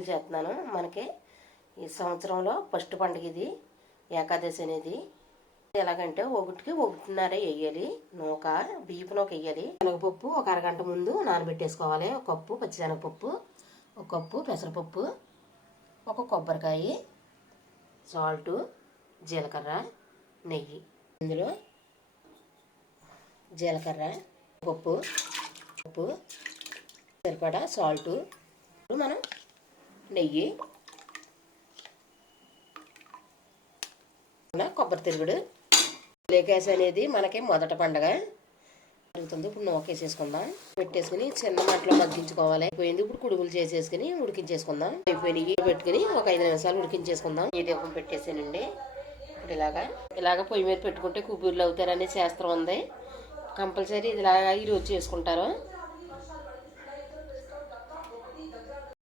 కుడుములు చేస్తున్నాను. మనకి ఈ సంవత్సరంలో ఫస్ట్ పండుగ ఇది, ఏకాదశి అనేది. ఎలాగంటే ఒకటికి 1.5 వేయాలి నూక, బియ్యపు నూక వేయాలి. శనగపప్పు ఒక అరగంట ముందు నానబెట్టేసుకోవాలి. ఒక కప్పు పచ్చిశనగపప్పు, ఒక కప్పు పెసరపప్పు, ఒక కొబ్బరికాయ, సాల్టు, జీలకర్ర, నెయ్యి. ఇందులో జీలకర్ర, పప్పు, ఉప్పు, సరిపడా సాల్టు, మనం నెయ్యి, కొబ్బరి తిరుగుడు. ఏకాదశి అనేది మనకి మొదట పండగ జరుగుతుంది. ఇప్పుడు నూకేసేసుకుందాం. పెట్టేసుకుని చిన్న మంటలో మగ్గించుకోవాలి. అయిపోయింది. ఇప్పుడు కుడుములు చేసేసుకుని ఉడికించేసుకుందాం. అయిపోయినాయి పెట్టుకుని ఒక 5 నిమిషాలు ఉడికించేసుకుందాం. ఈ దీపం పెట్టేసానండి. ఇప్పుడు ఇలాగ పొయ్యి మీద పెట్టుకుంటే కుబూర్లు అవుతారనే శాస్త్రం ఉంది. కంపల్సరీ ఇలాగా ఈరోజు చేసుకుంటారు.